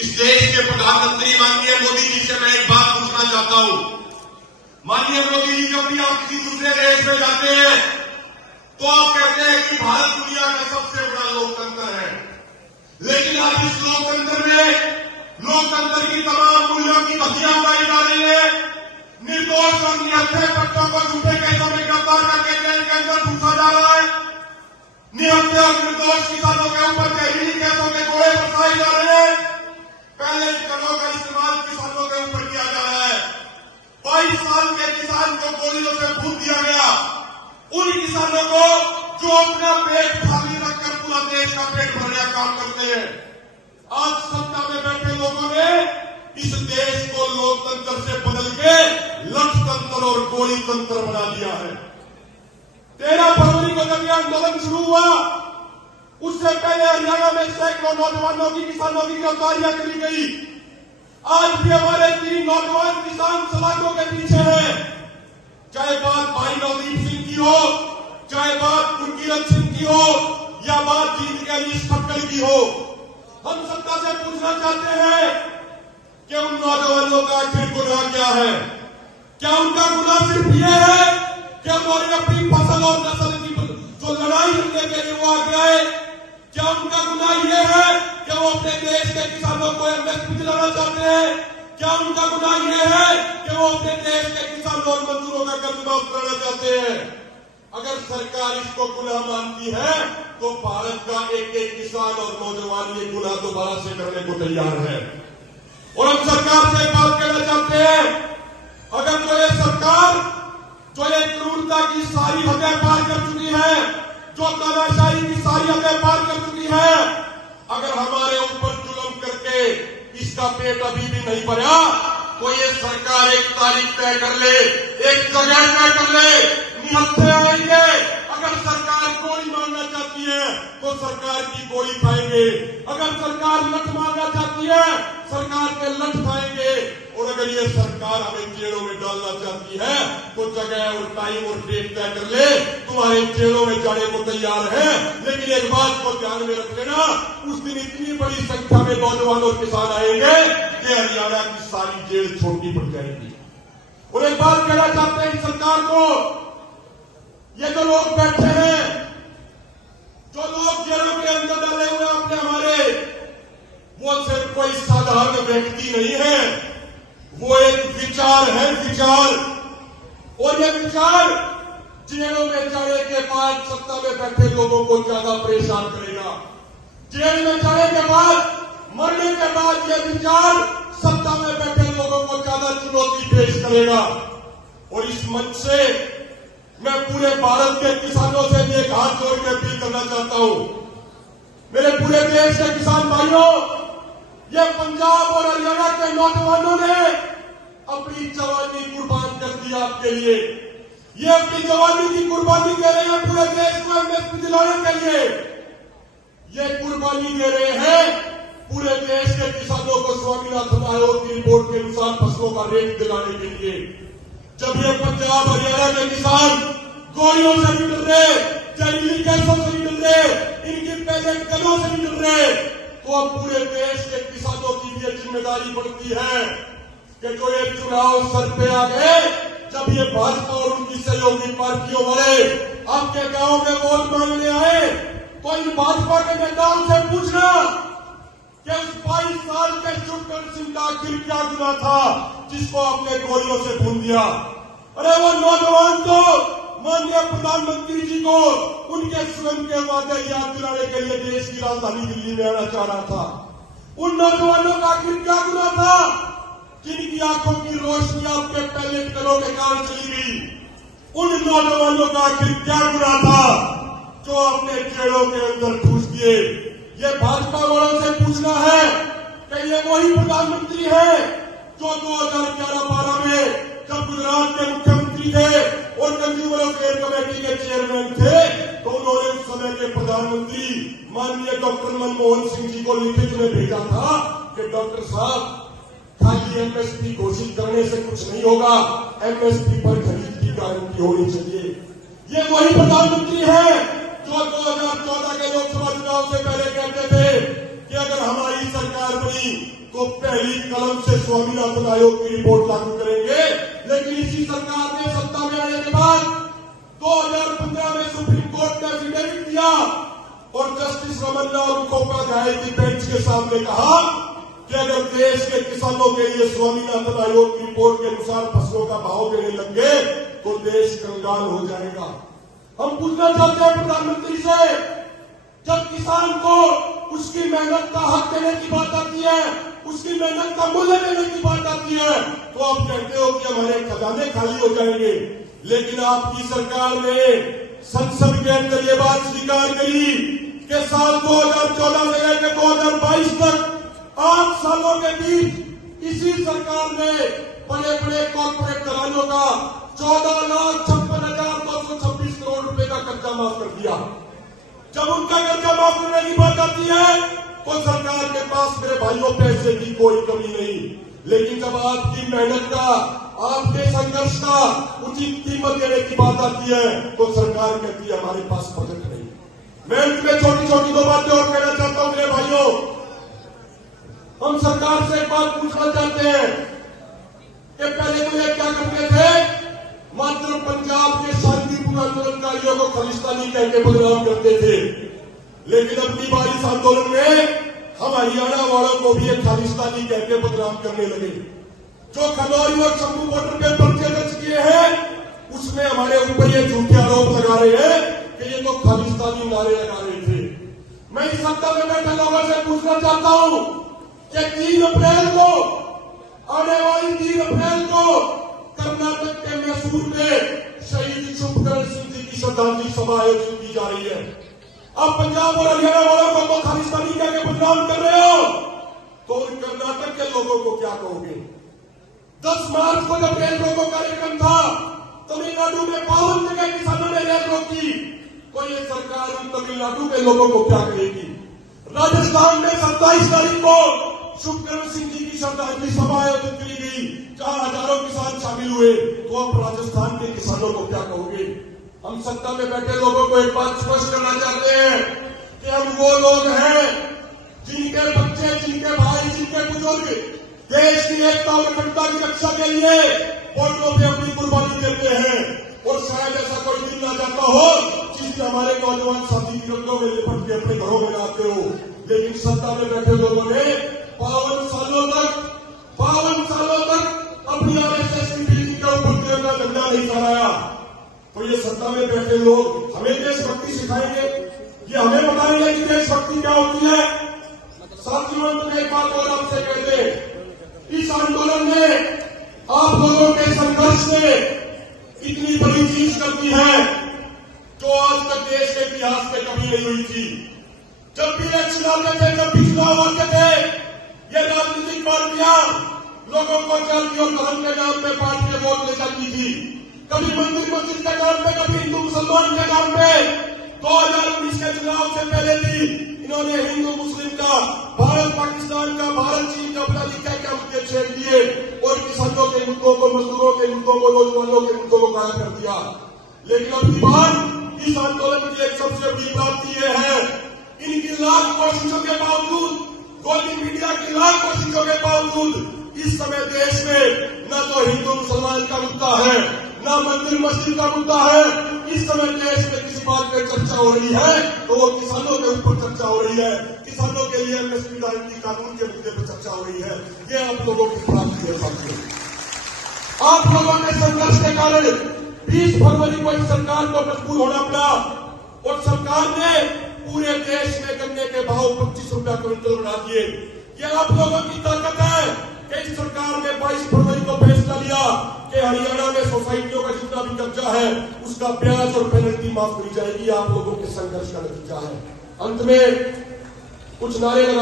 इस देश के प्रधानमंत्री माननीय मोदी जी से मैं एक बात पूछना चाहता हूं। माननीय मोदी जी, जब भी आप किसी दूसरे देश में जाते हैं तो आप कहते हैं कि भारत दुनिया का सबसे बड़ा लोकतंत्र है, लेकिन आज इस लोकतंत्र में लोकतंत्र की तमाम मूल्यों की धज्जियां उड़ाई जा रही है। निर्दोष और निहत्थे बच्चों को झूठे केसों में गिरफ्तार करके जेल के अंदर ठूसा जा रहा है। निहत्थे और निर्दोष किसानों के ऊपर जहरीली केसों के गोले बरसाए जा रहे हैं। पहले करों का इस्तेमाल किसानों के ऊपर किया जा रहा है। 22 साल के किसान को गोलियों से भून दिया गया। उन किसानों को जो अपना पेट खाली रखकर पूरा देश का पेट भरने का काम करते हैं। आज सत्ता में बैठे लोगों ने इस देश को लोकतंत्र से बदल के लठतंत्र और गोली तंत्र बना दिया है। 13 फरवरी को जब यह आंदोलन शुरू हुआ, उससे पहले हरियाणा में सैकड़ों नौजवानों की किसानों की गिरफ्तारियां करी गई। आज भी हमारे 3 नौजवान किसान सलाखों के पीछे हैं। चाहे बात भाई नवदीप सिंह की हो, चाहे बात गुरकीरत सिंह की हो, या बात जीत के अली खट्टर की हो, हम सत्ता से पूछना चाहते हैं कि उन नौजवानों का आखिर गुनाह क्या है? क्या उनका गुनाह सिर्फ ये है कि उन्होंने अपनी फसल और नस्ल की जो लड़ाई लड़ने के लिए वो आगे आए? क्या उनका गुनाह ये है कि वो अपने देश के किसानों को एमएसपी दिलाना चाहते हैं? क्या उनका गुनाह ये है कि वो अपने देश के किसानों और मजदूरों का कर्ज माफ कराना चाहते हैं? अगर सरकार इसको गुनाह मानती है तो भारत का एक एक किसान और नौजवान ये गुनाह दोबारा से करने को तैयार है। और हम सरकार से एक बात कहना चाहते हैं, अगर जो ये सरकार जो ये क्रूरता की सारी हदें पार कर चुकी है, जो तानाशाही की सारी हदें पार कर चुकी है, अगर हमारे ऊपर जुल्म करके इसका पेट अभी भी नहीं भरा तो ये सरकार एक तारीख तय कर ले, एक जगह तय कर ले, निहत्थे आएंगे। अगर सरकार गोली मारना चाहती है तो सरकार की गोली खाएंगे। अगर सरकार लठ मारना चाहती है सरकार के लठ खाएंगे। और अगर ये सरकार हमें जेलों में डालना चाहती है तो जगह और टाइम और डेट तय कर ले, तुम्हारे जेलों में जाने को तैयार है। लेकिन एक बात को ध्यान में रख लेना, उस दिन इतनी बड़ी संख्या में नौजवान और किसान आएंगे कि हरियाणा की सारी जेल छोटी पड़ जाएगी। और एक बात कहना चाहते हैं सरकार को, ये जो लोग बैठे हैं, जो लोग जेलों के अंदर डाले हुए अपने हमारे, वो सिर्फ कोई साधारण व्यक्ति नहीं है, वो एक विचार है, विचार। और ये विचार जेलों में जाने के बाद सत्ता में बैठे लोगों को ज्यादा परेशान करेगा। जेल में जाने के बाद, मरने के बाद ये विचार सत्ता में बैठे लोगों को ज्यादा चुनौती पेश करेगा। और इस मंच से मैं पूरे भारत के किसानों से भी एक हाथ जोड़ के अपील करना चाहता हूं। मेरे पूरे देश के किसान भाइयों, ये पंजाब और हरियाणा के नौजवानों ने अपनी जवानी कुर्बान कर दी आपके लिए। ये अपनी जवानी की कुर्बानी दे रहे हैं पूरे देश को एमएसपी दिलाने के लिए। ये कुर्बानी दे रहे हैं पूरे देश के किसानों को स्वामीनाथन आयोग की रिपोर्ट के अनुसार फसलों का रेट दिलाने के लिए। जब ये पंजाब हरियाणा के किसान गोलियों से भी डर रहे, जहरीली गैसों से भी डर रहे, इनकी पैकेट गनों से भी डर रहे, तो अब पूरे देश के किसानों की भी जिम्मेदारी बढ़ती है कि जो ये चुनाव सर पे आ गए, जब ये भाजपा और उनकी सहयोगी पार्टियों वाले आपके गांव में वोट मांगने आए तो इन भाजपा के नेताओं से पूछना कि उस 22 साल के शुभकरण सिंह का आखिर क्या गुनाह था जिसको आपने गोलियों से भून दिया? अरे वो नौजवान तो माननीय प्रधानमंत्री जी को उनके स्वयं के वादे याद दिलाने के लिए देश की राजधानी दिल्ली में आना चाह रहा था। उन नौजवानों का आखिर क्या गुनाह था जिनकी आंखों की रोशनी आपके पहले करों के कारण चली गई? उन नौजवानों का आखिर क्या गुनाह था जो आपने जेलों के अंदर ठूस दिए? ये भाजपा वालों से पूछना है कि ये वही प्रधानमंत्री है जो 2011-12 में जब गुजरात के मुख्यमंत्री थे और कंज्यूमर वेलफेयर कमेटी के चेयरमैन थे तो उन्होंने उस समय के प्रधानमंत्री माननीय डॉक्टर मनमोहन सिंह जी को लिखित में भेजा था कि डॉक्टर साहब, खाली एमएसपी घोषित करने से कुछ नहीं होगा, एमएसपी पर खरीद की गारंटी होनी चाहिए। ये वही प्रधानमंत्री है जो 2014 के लोकसभा चुनाव से पहले कहते थे कि अगर हमारी सरकार बनी तो पहली कलम से स्वामीनाथन आयोग की रिपोर्ट लागू करेंगे। लेकिन इसी सरकार ने सत्ता में आने के बाद 2015 में सुप्रीम कोर्ट ने एफिडेविट दिया और जस्टिस रमन्ना और मुखोपाध्याय की बेंच के सामने कहा कि अगर देश के किसानों के लिए स्वामीनाथन आयोग की रिपोर्ट के अनुसार फसलों का भाव देने लगे तो देश कंगाल हो जाएगा। हम पूछना चाहते हैं प्रधानमंत्री से, जब किसान को उसकी मेहनत का हक देने की बात आती है, उसकी मेहनत का मूल्य देने की बात आती है, तो आप कहते हो कि हमारे खजाने खाली हो जाएंगे। लेकिन आपकी सरकार ने संसद के अंदर ये बात स्वीकार करी कि साल 2014 से लेकर 2022 तक 8 सालों के बीच इसी सरकार ने बड़े बड़े कॉर्पोरेट घरानों का 14,56,226 करोड़ रुपए का कर्जा माफ कर दिया। जब उनका कर्जा माफ करने की बात आती है तो सरकार के पास मेरे भाइयों पैसे की कोई कमी नहीं, लेकिन जब आपकी मेहनत का, आपके संघर्ष का उचित कीमत देने की बात आती है तो सरकार कहती है हमारे पास बजट नहीं। मैं अंत में छोटी छोटी 2 बातें और कहना चाहता हूं मेरे भाइयों। हम सरकार से एक बात पूछना चाहते हैं कि पहले तो ये क्या करते थे, मात्र पंजाब के शांतिपूर्ण आंदोलनकारियों को खालिस्तानी कह के बदनाम करते थे, लेकिन अपनी बार इस आंदोलन में हम हरियाणा वालों को भी एक खालिस्तानी कह के बदनाम करने लगे। जो खनौरी और शंभू बॉर्डर पे पर्चे दर्ज किए हैं उसमें हमारे ऊपर ये झूठे आरोप लगा रहे हैं कि ये तो खालिस्तानी नारे लगा रहे थे। मैं इस सत्ता में बैठे लोगों से पूछना चाहता हूं कि 3 अप्रैल को, आने वाली 3 अप्रैल को कर्नाटक के मैसूर में शहीद शुभकरण सिंह जी की श्रद्धांजलि सभा आयोजित की जा रही है। अब पंजाब और हरियाणा वालों को तो खालिस्तानी कह के बदनाम कर रहे हो, तो कर्नाटक के लोगों को क्या कहोगे? 10 मार्च को जब रेल रोको कार्यक्रम था, तमिलनाडु में 52 जगह किसानों ने रेल रोकी, तो ये सरकार उन तमिलनाडु के लोगों को क्या कहेगी? राजस्थान में 27 तारीख को शुभकरण सिंह जी की श्रद्धांजलि सभा आयोजित की गई, जहां हजारों किसान शामिल हुए, तो आप राजस्थान के किसानों को क्या कहोगे? हम सत्ता में बैठे लोगों को एक बात स्पष्ट करना चाहते हैं कि हम वो लोग हैं जिनके बच्चे, जिनके भाई, जिनके बुजुर्ग देश की एकता और अखंडता की रक्षा के लिए बॉर्डरों पे अपनी कुर्बानी देते हैं। और शायद ऐसा कोई दिन ना जाता हो जिससे हमारे नौजवान साथी तिरंगों में लिपट के अपने घरों में आते हो। लेकिन सत्ता में बैठे लोगों ने 52 सालों तक अपनी आरएसएस की बिल्डिंग के ऊपर तिरंगा झंडा नहीं फहराया। तो ये सत्ता में बैठे लोग हमें देशभक्ति सिखाएंगे, ये हमें बताएंगे कि देशभक्ति क्या होती है। साथियों, मैं एक बात और आपसे कह दे, इस आंदोलन ने, आप लोगों के संघर्ष ने इतनी बड़ी चीज कर दी है जो आज तक देश के इतिहास में कभी नहीं हुई थी। जब भी इलेक्शन आते थे, जब भी चुनाव आते थे, ये राजनीतिक पार्टियां लोगों को जाति और धर्म के नाम पे पार्टियां वोट ले जाती थी, कभी मंदिर मस्जिद के नाम पे, कभी हिंदू मुसलमान के नाम पे। 2019 के चुनाव से पहले भी इन्होंने हिंदू मुस्लिम का, भारत पाकिस्तान का, भारत चीन का अपना लिखा के मुद्दे छेड़ दिए और किसानों के मुद्दों को, मजदूरों के मुद्दों को, नौजवानों के मुद्दों को गायब कर दिया। लेकिन अब की बार इस आंदोलन की एक सबसे बड़ी प्राप्ति यह है, इनकी लाख कोशिशों के बावजूद, गोल्डन मीडिया की लाख कोशिशों के बावजूद इस समय देश में न तो हिंदू मुसलमान का मुद्दा है, न मंदिर मस्जिद का मुद्दा है। इस समय देश में किसी बात पे चर्चा हो रही है तो वो किसानों के ऊपर चर्चा हो रही है, किसानों के लिए एमएसपी कानून के मुद्दे पर चर्चा हो रही है। ये आप लोगों की प्राप्ति है साथियों। आप लोगों के संघर्ष के कारण 20 फरवरी को इस सरकार को मजबूर होना पड़ा और सरकार ने पूरे देश में गन्ने के भाव 25 रुपया क्विंटल बढ़ा दिए। ये आप लोगों की ताकत है कि इस सरकार ने 22 फरवरी को फैसला लिया कि हरियाणा में सोसाइटियों का जितना भी कब्जा है उसका ब्याज और पेनल्टी माफ करी जाएगी। आप लोगों के संघर्ष का नतीजा है। अंत में कुछ नारे लगा